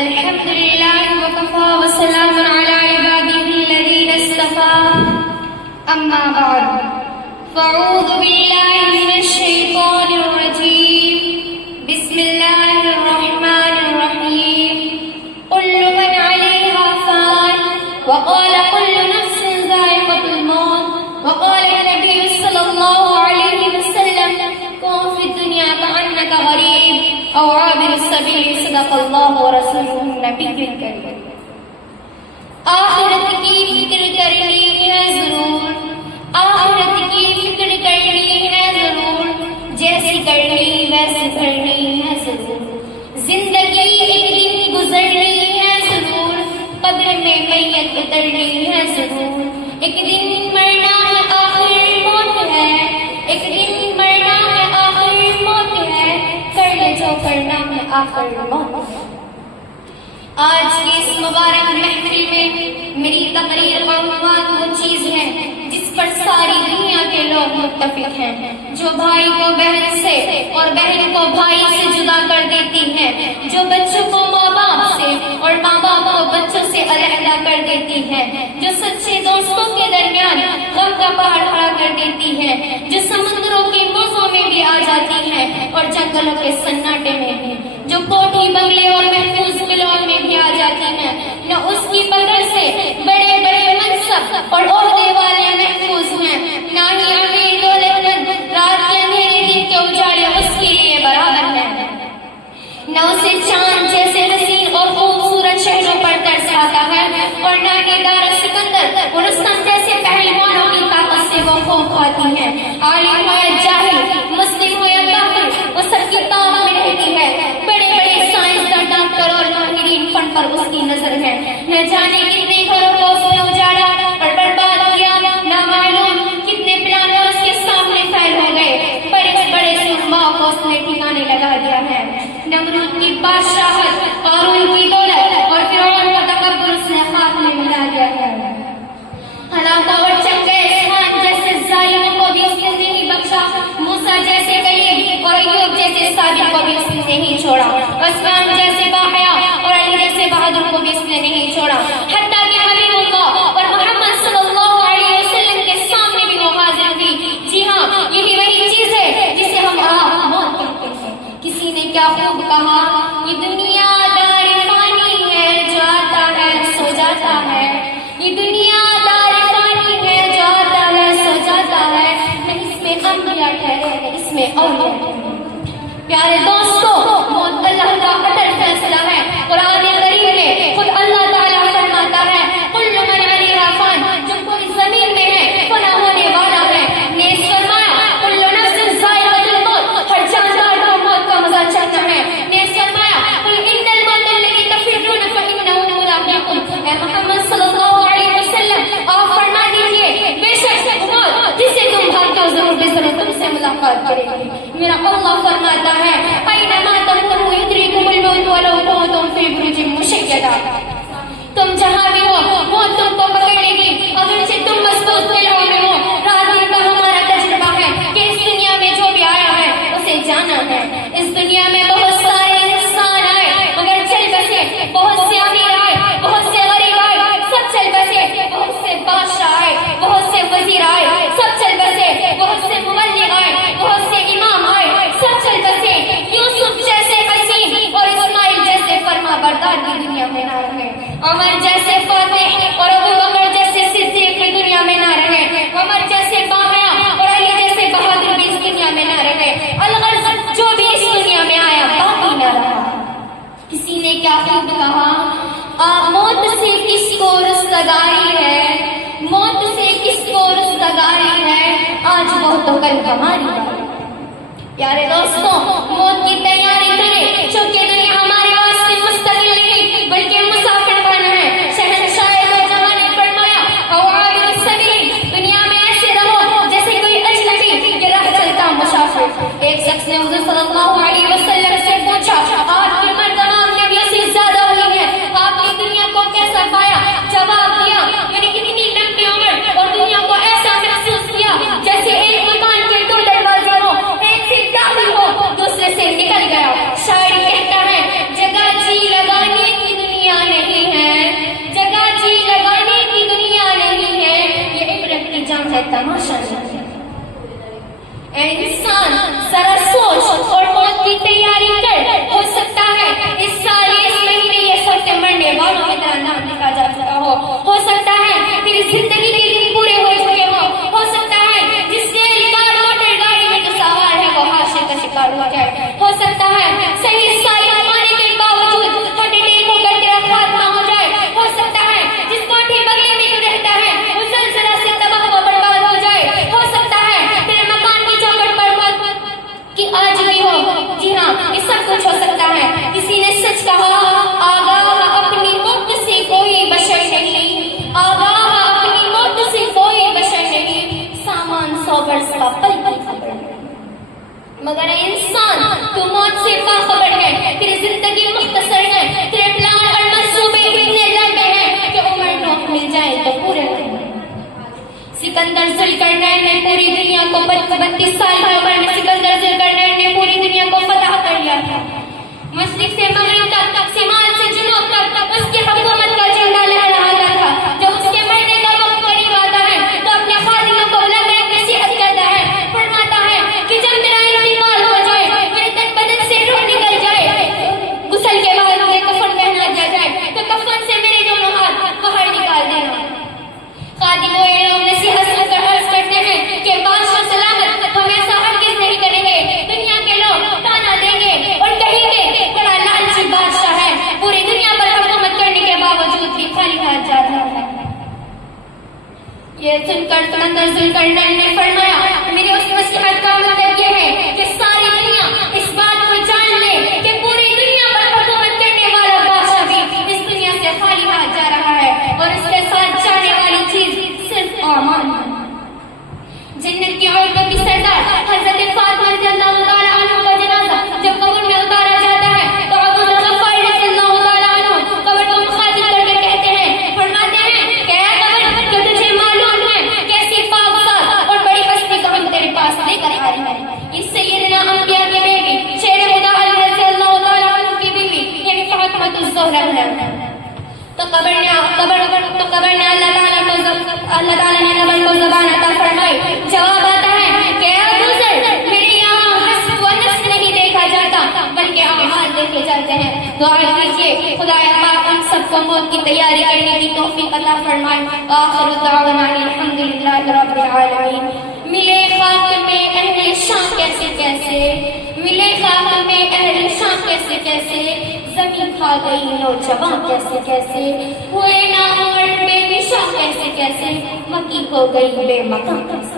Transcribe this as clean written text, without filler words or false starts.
الحمد لله وكفى وسلام على عباده الذين اصطفى أما بعد فأعوذ بالله من الشيطان الرجيم بسم الله الرحمن الرحيم كل من عليها فان وقال كل نفس ذائقة الموت وقال النبي صلى الله عليه وسلم كن في الدنيا كأنك غريب أو عابر السبيل صدق الله ورسوله النبي الكريم آخرت کی فکر کرنی ہے ضرور آخرت کی فکر کرنی ہے ضرور جیسی کرنی ویسی کرنی ہے ضرور زندگی ایک دن گزرنی ہے ضرور قبر میں میت اترنی ہے ضرور ایک دن مرنا ہے آخر موت ہے ایک دن مرنا ہے آخر موت ہے کر لے جو کرنا ہے آخر موت ہے۔ آج کی اس مبارک محفل میں میری تقریر کا عنوان وہ چیز ہے جس پر ساری دنیا کے لوگ متفق ہیں، جو بھائی کو بہن سے اور بہن کو بھائی سے جدا کر دیتی ہے، جو بچوں کو ماں باپ سے اور ماں باپ کو بچوں سے علیحدہ کر دیتی ہے، جو سچے دوستوں کے درمیان غم کا پہاڑ کھڑا کر دیتی ہے، جو سمندروں کے موزوں میں بھی آ جاتی ہے اور جنگلوں کے سناٹے میں بھی، جو کوٹھی بنگلے اور محفوظ قلعوں میں بھی آ جاتی ہے، نہ اس کی پکڑ سے بڑے بڑے منصب اور عہدے والے محفوظ ہیں، نہ ہی امیر دولت مند رات کے اندھیرے دن کے اجالے اس کے لیے برابر ہیں، نہ اسے چاند جیسے حسین اور خوبصورت شہروں پر ترس آتا ہے اور نہ ہی دار سکندر اور رستم جیسے پہلوانوں کی طاقت سے وہ خوف کھاتی ہے۔ عالم ہو یا جاہل، مسلم ہو یا کافر، وہ سب کی تاب میں رہتی ہے۔ بڑے بڑے سائنسداں، ڈاکٹر اور ماہرین فن پر اس کی نظر ہے، نہ جانے کتنے گھروں کو اس نے اجاڑا اور برباد کیا، نہ معلوم کتنے پلانوں اس کے سامنے پھیل ہو گئے، بڑے بڑے سرماؤں کو اس نے ٹھکانے لگا دیا ہے۔ نمرود کی بادشاہت، قارون کی دولت اور فرعون کا تکبر اس نے خاک میں ملا دیا ہے۔ ہلاکا اور چنگیز خان جیسے ظالموں کو بھی اس نے نہیں بخشا، موسیٰ جیسے کلیم اور ایوب جیسے صابر کو بھی اس نے نہیں چھوڑا، عثمان جیسے باحیا اور علی جیسے بہادر کو بھی اس نے نہیں چھوڑا، حتیٰ کہ حبیب اللہ اور محمد صلی اللہ علیہ وسلم کے سامنے بھی وہ حاضر ہوئی۔ جی ہاں، یہی وہی چیز ہے جسے ہم آپ موت کہتے ہیں۔ کسی نے کیا خوب کہا، یہ دنیا دار فانی ہے جو آتا ہے سو جاتا ہے، یہ دنیا دار فانی ہے جو آتا ہے سو جاتا ہے، نہ اس میں انبیاء ٹھہرے نہ اس میں اولیاء ٹھہرے۔ پیارے دوستو، موت اللہ کا اٹل فیصلہ ہے۔ قرآن کریم میں خود اللہ تعالیٰ فرماتا ہے کل من علیہا فان، جو کوئی زمین میں ہے فنا ہونے والا ہے۔ نیز فرمایا کل نفس ذائقۃ الموت، ہر جاندار کو موت کا مزہ چکھنا ہے۔ نیز فرمایا قل ان الموت الذی تفرون فانہ ملاقیکم، اے محمد صلی اللہ علیہ وسلم آپ فرما دیجیے بے شک موت جسے تم بھاگتے ہو ضرور بے ضرور تم سے ملاقات کرے گی۔ میرا اللہ فرماتا ہے اینما تکونوا یدرککم الموت ولو کنتم فی بروج مشیدہ، تم جہاں بھی ہو وہ تم کو پکڑ لے گی اگرچہ تم مضبوط قلعوں میں ہو۔ رات دن کا ہمارا تجربہ ہے کہ اس دنیا میں جو بھی آیا ہے اسے جانا ہے۔ اس دنیا میں بہت سارے انسان آئے مگر چل بسے، بہت سے امیر آئے بہت سے غریب آئے سب چل بسے، بہت سے بادشاہ آئے بہت سے وزیر آئے سب چل بسے، بہت سے مبلغ آئے بہت سے امام آئے سب چل بسے۔ یوسف جیسے حسین اور اسماعیل جیسے فرما بردار کی دنیا میں نہ رہے، عمر جیسے فاتح اور ابو بکر جیسے صدیق کی دنیا میں نہ رہے، عمر جیسے باحیا اور علی جیسے بہادر بھی اس دنیا میں نہ رہے، الغرض جو بھی اس دنیا میں آیا باقی نہ رہا۔ کسی نے کیا خوب کہا، موت سے کس کو رستگاری ہے، موت سے کس کو رستگاری ہے، آج وہ تو کل ہماری ہے۔ پیارے دوستوں، موت کی تیاری کریں چونکہ دنیا ہمارے واسطے مستقل نہیں بلکہ مسافر بن ہے۔ شہنشاہ نوجوان نے فرمایا او عابر السبیل، دنیا میں ایسے رہو جیسے کوئی اجنبی کہ راہ چلتا مسافر۔ ایک شخص نے حضور صلی اللہ علیہ وسلم سے پوچھا آپ کی عمر تمام نبیوں سے زیادہ ہوئی ہے، آپ نے دنیا کو کیسا پایا؟ جواب دیا میں نے اتنی لمبی عمر اور دنیا کو ایسا محسوس کیا جیسے ایک مکان کے دو دروازے ہو، ایک سے داخل ہو دوسرے سے نکل گیا۔ شاعر کہتا یہ سن کر سمندر ذوالقرنین نے فرمایا میری اس نصیحت کا مطلب یہ ہے کہ ساری دنیا اس بات کو جان لے کہ پوری دنیا پر حکومت کرنے والا بادشاہ بھی اس دنیا سے خالی ہاتھ جا رہا ہے اور اس کے ساتھ جانے والی چیز صرف امان ہے۔ جنت کی عورتوں کی سردار حضرت فاطمہ رضی اللہ تعالیٰ عنہ کا جنازہ جب قبر میں اتارا جاتا ہے تو ابو ذر غفاری رضی اللہ تعالیٰ عنہ قبر کو مخاطب کر کے کہتے ہیں، فرماتے ہیں کہ اے قبر کہ تجھے معلوم ہے کیسی پاک ذات اور بڑی ہستی کو ہم تیرے پاس لے کر آئے ہیں۔ اس سیدنا انبیاء کی بیٹی شیر خدا علی رضی اللہ تعالیٰ عنہ کی بیوی یعنی فاطمہ الزہرا ہے۔ تو قبر نے اللہ تعالیٰ نے قبر کو زبان عطا فرمائی۔ جواب آتا ہے کہ اے ابو ذر میرے یہاں حسب و نسب نہیں دیکھا جاتا بلکہ اعمال دیکھے جاتے ہیں۔ دعا کیجیے خدایا پاک ہم سب کو موت کی تیاری کرنے کی توفیق عطا فرمائے۔ آخر دعوانا الحمدللہ رب العالمین۔ ملے خاک میں اہل شام کیسے کیسے، ملے خاک میں اہل شام کیسے کیسے، زمین کھا گئی نوجوان کیسے کیسے، ہوئے نا عمر بے نشاں کیسے کیسے، مکی ہو گئی بے مقام کیسے